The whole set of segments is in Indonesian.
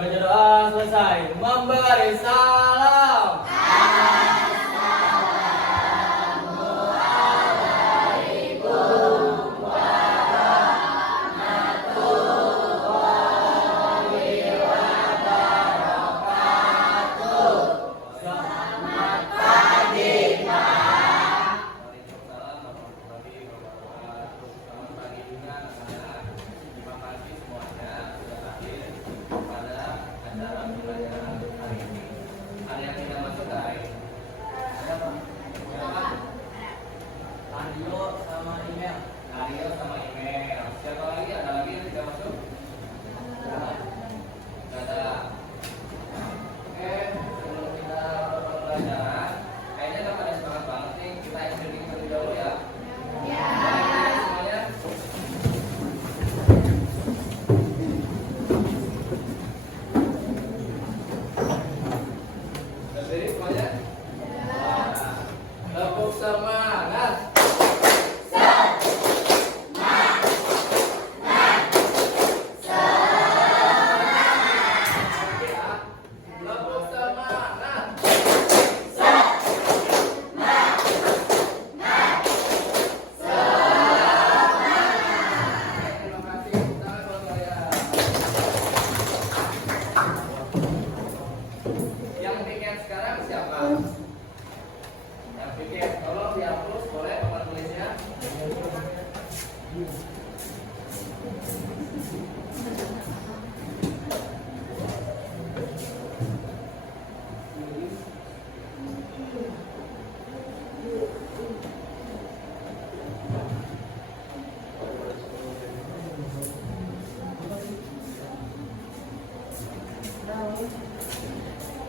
Baca doa selesai. Memberi salam.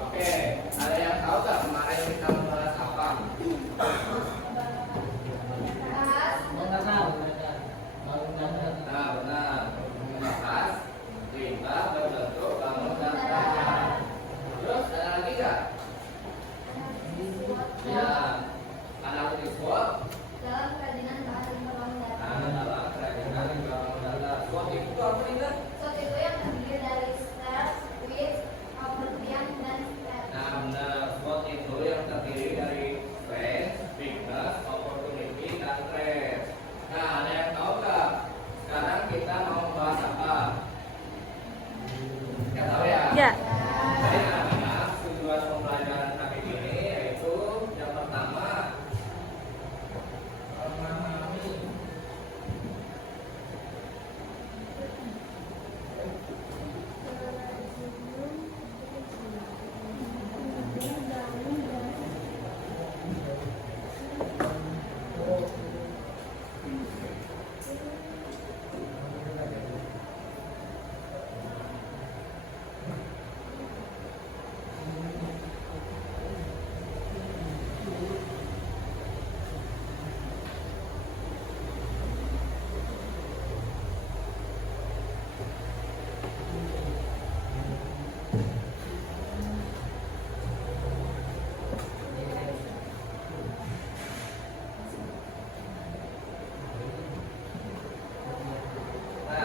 Oke, ada yang tahu nggak kemarin kita membahas apa? Nah, benar. Membahas perintah berbentuk bangun datar. Terus ada lagi nggak? Ya, analisis SWOT. Dalam kerajinan bahasa bangun datar. Dalam kerajinan bangun datar. SWOT itu apa ingat? SWOT itu yang terdiri dari start, with, pengertian, dan step. Nah, benar. SWOT itu yang terdiri dari strength, weakness, opportunity, dan threat. Nah, ada yang tahu nggak? Sekarang kita mau membahas apa? Nggak tahu ya? Ya. Jadi anak-anak, tujuan pembelajaran kali ini yaitu yang pertama memahami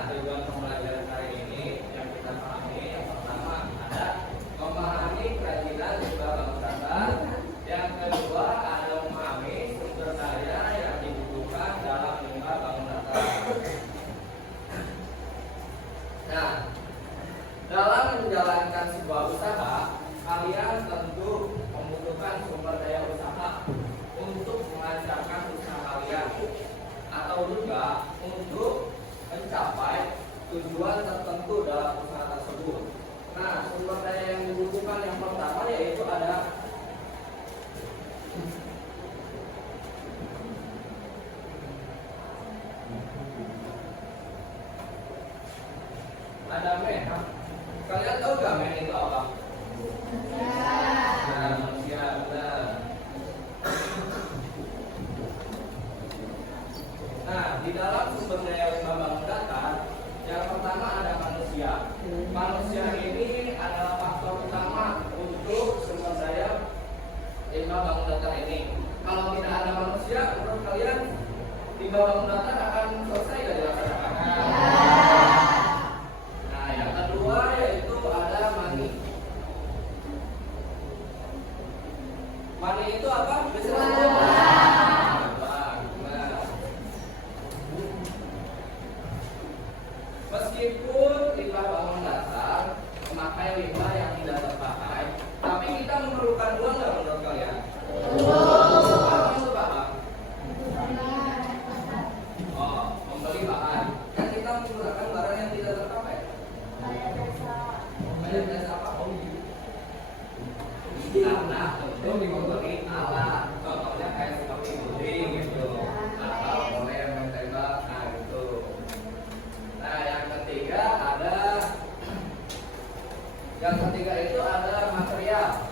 tujuan pembelajaran kali ini yang kita pahami yang pertama ada memahami kerajinan limbah bangun datar, yang kedua ada memahami sumber daya yang dibutuhkan dalam limbah bangun datar. Nah, dalam menjalankan sebuah usaha, kalian tentu membutuhkan sumber daya usaha untuk melancarkan usaha kalian atau juga untuk mencapai tujuan tertentu dalam usaha tersebut. Nah, sumber daya yang dibutuhkan yang pertama yaitu ada men. Kalian tahu gak men itu apa? Nah, manusia, benar. Nah, di dalam sumber daya limbah bangun datar, yang pertama ada manusia. Manusia ini adalah faktor utama untuk sumber daya limbah bangun datar ini. Kalau tidak ada manusia, menurut kalian limbah bangun datar akan selesai nggak dilaksanakan? Nah, yang kedua yaitu ada jumlah yang tidak terpakai, tapi kita memerlukan uang nggak menurut kalian? Untuk apa? Oh, membeli bahan. Kan kita menggunakan barang yang tidak terpakai. Bayar jasa apa? Karena tentu membeli alat. Contohnya kayak seperti guling gitu, atau lem menembak, nah gitu. Nah, yang ketiga itu ada material.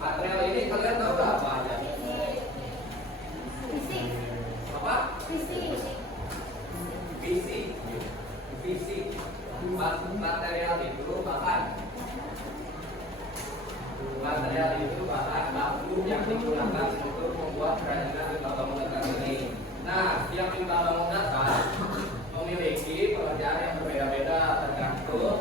Material ini kalian tahu nggak apa aja? Apa? Fisik. Material itu bahan. Material itu bahan baku yang digunakan untuk membuat kerajinan limbah bangun datar ini. Nah, yang limbah bangun datar memiliki pekerjaan yang berbeda-beda tergantung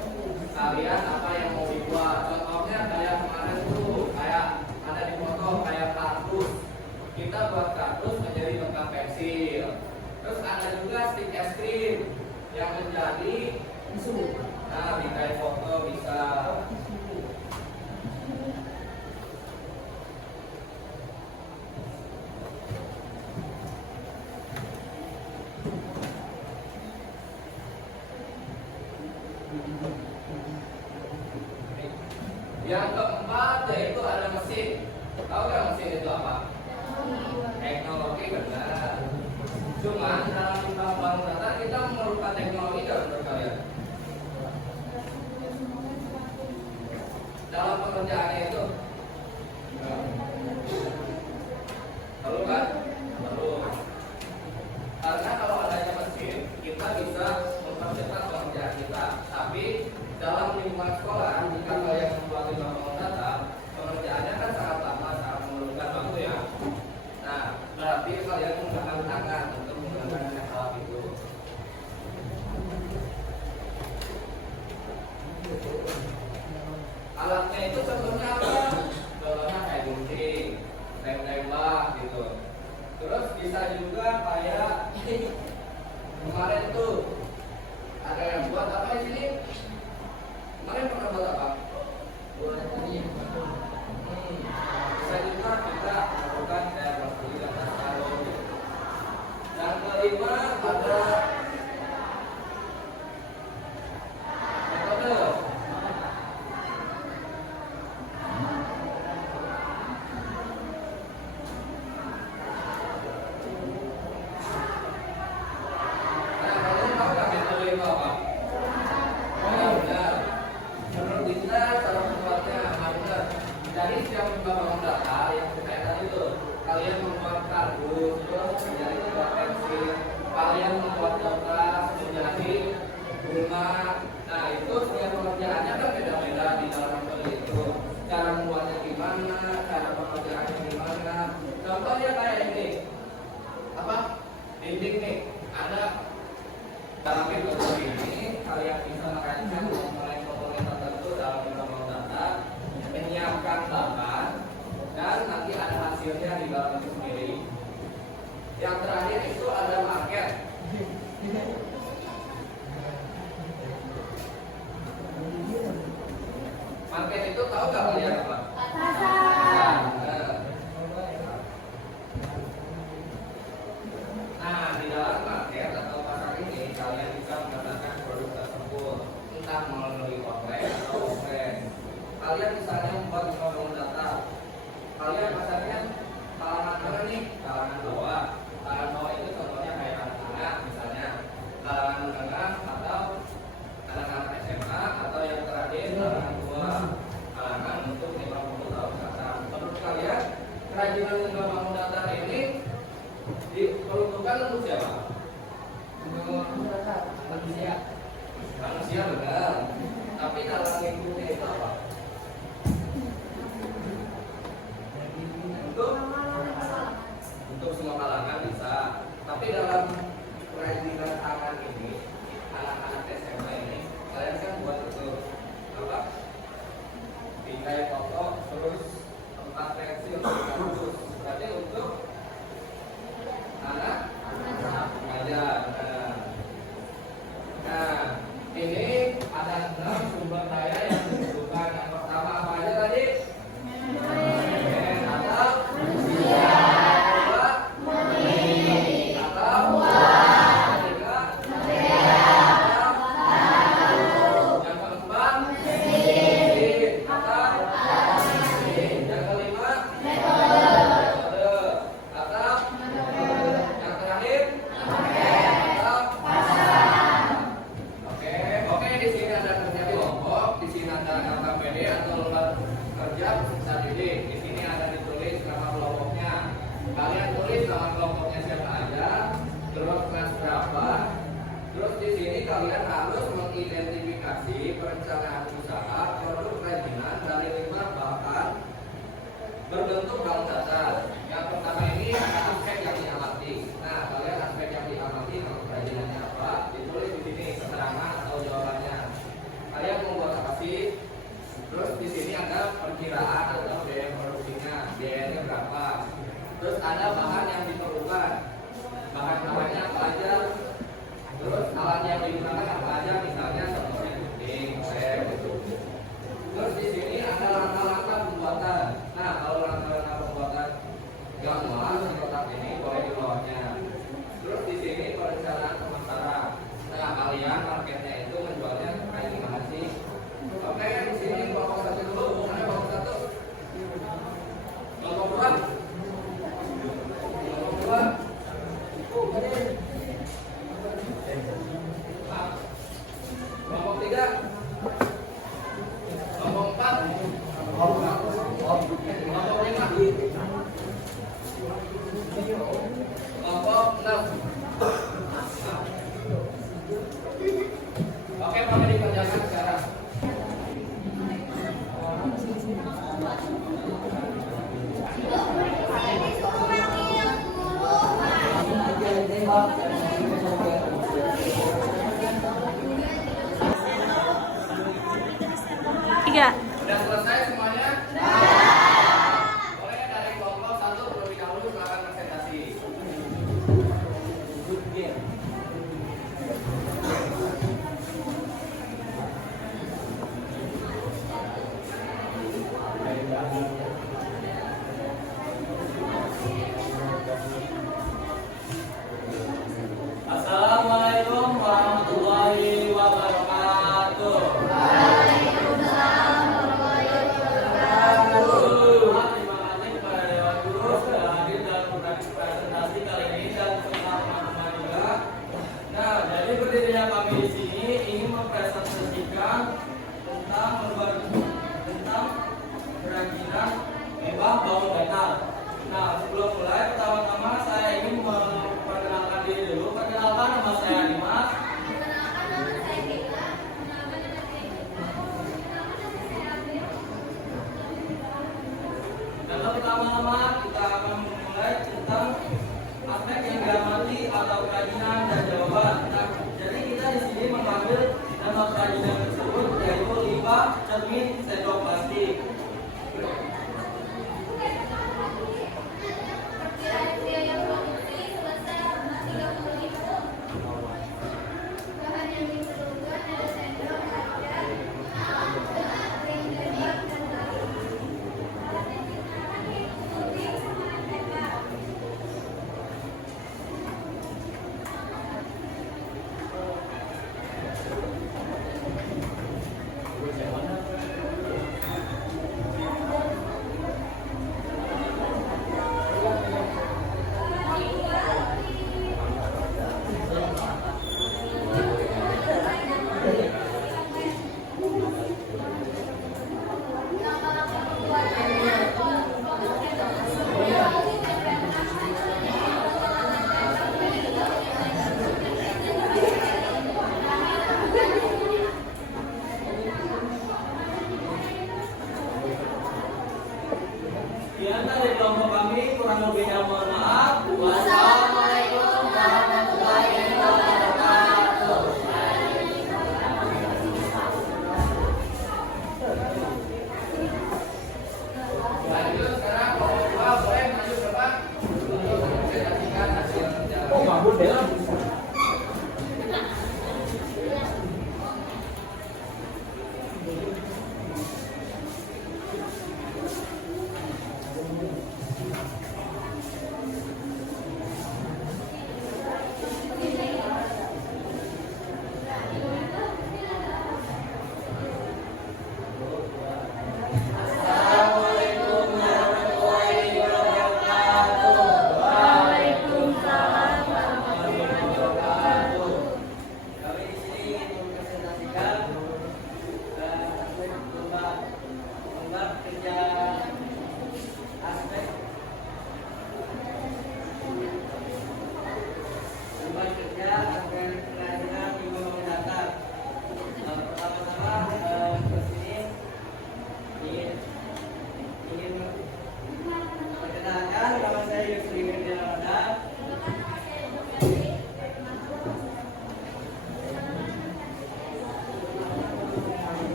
kalian apa yang mau dibuat. Contohnya kayak kemarin tuh, kayak ada di foto kayak kardus. Kita buat kardus menjadi lengkap pensil. Terus ada juga stick es krim yang menjadi nah, bingkai foto bisa. Yang keempat yaitu ada mesin. Tahu nggak mesin itu apa? Teknologi, benar. Cuman dalam limbah bangun datar kita memerlukan teknologi nggak menurut kalian? Dalam pekerjaannya itu perlu kan? Perlu. Karena kalau adanya mesin kita bisa mempercepat pekerjaan kita. Tapi dalam lingkungan sekolah, jika kalian membuat limbah bangun datar, pengerjaannya kan sangat lama, sangat memerlukan waktu ya. Nah, berarti kalian menggunakan tangan untuk menggunakan alat itu. Alatnya itu contohnya apa? Contohnya kayak gunting, tembak gitu. Terus bisa juga kayak kemarin tuh ada yang buat apa di sini? Kemarin pernah buat apa? Bisa juga kita lakukan kayak plastik dan karton. Yang kelima ada metode. Nah, kalian tahu nggak metode itu apa? Jadi setiap limbah bangun datar yang berkaitan itu, kalian membuat kardus, terus menjadi sebuah pensil, kalian membuat kertas menjadi bunga. Nah itu setiap pekerjaannya kan beda-beda di dalam metode itu. Cara membuatnya gimana, cara pekerjaannya gimana. Contohnya kayak ini, apa? Dinding nih, ada dalam metode ini kalian bisa merancang komponen-komponen tertentu dalam limbah bangun datar, menyiapkan bahan, dan nanti ada hasilnya di dalam itu sendiri. Yang terakhir itu ada market. Market itu tahu nggak kalian apa? Nah, di dalam market atau pasar ini kalian bisa mendapatkan produk tersebut, entah melalui online atau offline. Kalian misalnya membuat limbah bangun datar, kalian pasarnya kalangan mana nih? Kalangan bawah. Kalangan bawah itu contohnya kayak anak-anak misalnya, kalangan menengah atau anak-anak SMA, atau yang terakhir kalangan tua, kalangan untuk 50 tahun ke atas. Menurut kalian kerajinan limbah bangun datar ini diperuntukkan untuk siapa? Manusia. Manusia benar. Tapi dalam lingkupnya itu apa? Untuk semua kalangan bisa, tapi dalam kerajinan tangan ini di sini kalian harus mengidentifikasi perencanaan usaha produk kerajinan dari 5 bahan berbentuk daun datar. Yang pertama ini aspek yang diamati. Nah, kalian aspek yang diamati kalau kerajinannya apa? Ditulis di sini keterangan atau jawabannya. Kalian membuat apa sih? Terus di sini ada perkiraan atau biaya produksinya, biayanya berapa? Terus ada bahan yang diperlukan, bahan-bahannya apa aja? Terus alat yang digunakan apa aja? Misalnya seperti gunting, lem, gitu. Terus di sini ada langkah-langkah pembuatan. Nah, kalau langkah-langkah pembuatan yang luas di kotak ini boleh di bawahnya. Terus di sini perencanaan pemasaran. Nah, kalian marketnya itu menjualnya kayak gimana sih? Oke, di sini kelompok 1 dulu. Mana kelompok 1? Kelompok 2? Kelompok 2? Kelompok 3? Kelompok 4? Kelompok 5? Kelompok 6? Oke, mari dikerjakan sekarang. Tiga. Sudah selesai semuanya? Boleh dari kelompok 1 terlebih dahulu silakan presentasi. Assalamualaikum warahmatullahi wabarakatuh. Terima kasih kepada Dewan Guru sudah hadir dalam presentasi kali ini dan semua teman-teman juga. Nah, jadi berdirinya kami di sini ingin mempresentasikan tentang kerajinan limbah daun datar. Nah, sebelum mulai pertama-tama saya ingin memperkenalkan diri dulu. Perkenalkan, nama saya Dimas. Dan pertama-tama kita akan memulai tentang aspek yang diamati atau kerajinan dan jawaban. Nah, jadi kita di sini mengambil nama kerajinan tersebut yaitu limbah cermin sendok plastik.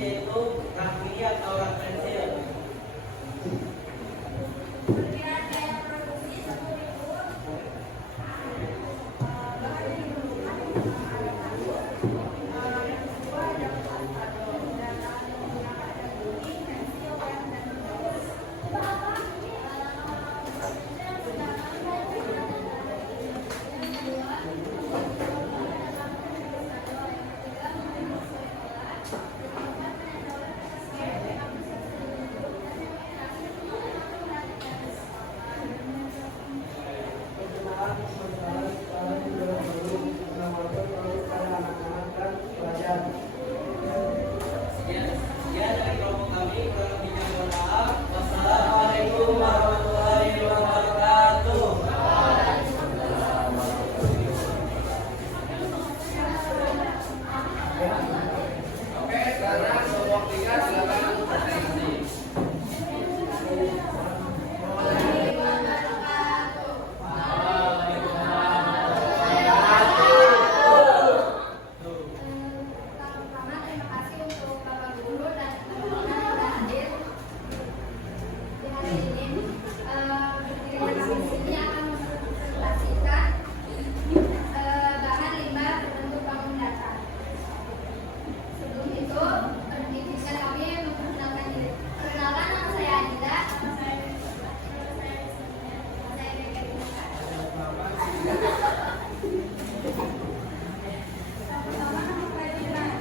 yaitu rak mini atau rak pensil. Perkiraan biaya produksi 10.000 bahan yang diperlukan ada satu yang kedua ada pastado dan bahan yang digunakan ada gunting, pensil, lem, dan penjahit. Perkenalkan masalah sekarang juga baru mengamalkan pada anak-anak dan pelajar. Ya dari kelompok kami kurang lebihnya mohon maaf. Wassalamualaikum warahmatullahi wabarakatuh. Oke, sekarang kelompok 3 silakan presentasi. Pertama, terima kasih untuk Bapak Guru dan teman-teman yang sudah hadir di hari ini. Berdirinya kami di sini akan mempresentasikan bahan limbah berbentuk bangun datar. Sebelum itu, izinkan kami memperkenalkan diri. Perkenalkan, nama saya Adila. Nama saya Deka Dinka. Sama-sama nama saya Jiran.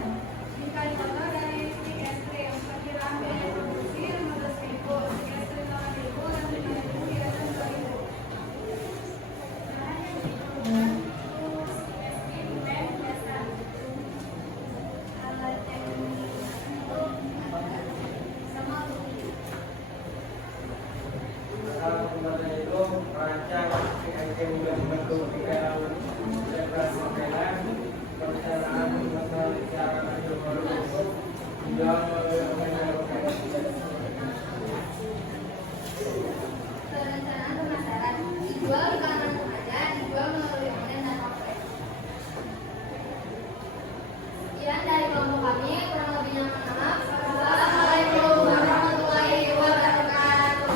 Jika difoto dari stick es krim, perkiraan biaya produksi 15.000, stick es krim 8.000, dan 5.000 hiasan 2.000. Bahan yang diperlukan untuk stick es krim, pen, dasar. Alat yang digunakan itu sama gunting. Kemudian itu merancang item berbentuk tiga dekorasi tenan, perencanaan masalah cara kerja baru untuk menjual melalui Perencanaan pemasaran dijual di kalangan remaja, dijual melalui online dan offline. Sekian dari kelompok kami, kurang lebihnya mohon maaf. Wassalamualaikum warahmatullahi wabarakatuh.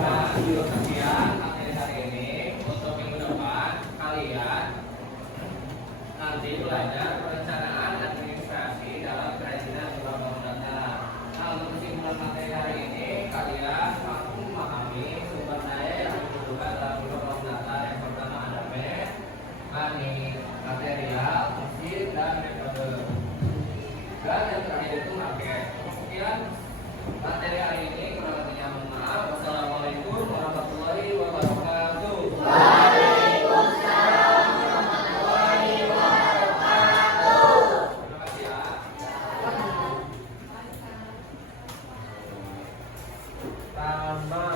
Nah, cukup sekian materi hari ini. Untuk minggu depan kalian nanti belajar perencanaan administrasi dalam kerajinan limbah bangun datar. Nah, untuk kesimpulan materi hari ini kalian mampu memahami sumber daya yang dibutuhkan dalam limbah bangun datar. Yang pertama ada material, mesin, dan metode. Dan yang terakhir itu market. Sekian materi hari ini, kurang lebihnya mohon maaf. Wassalamualaikum warahmatullahi wabarakatuh. Terima kasih ya. tambah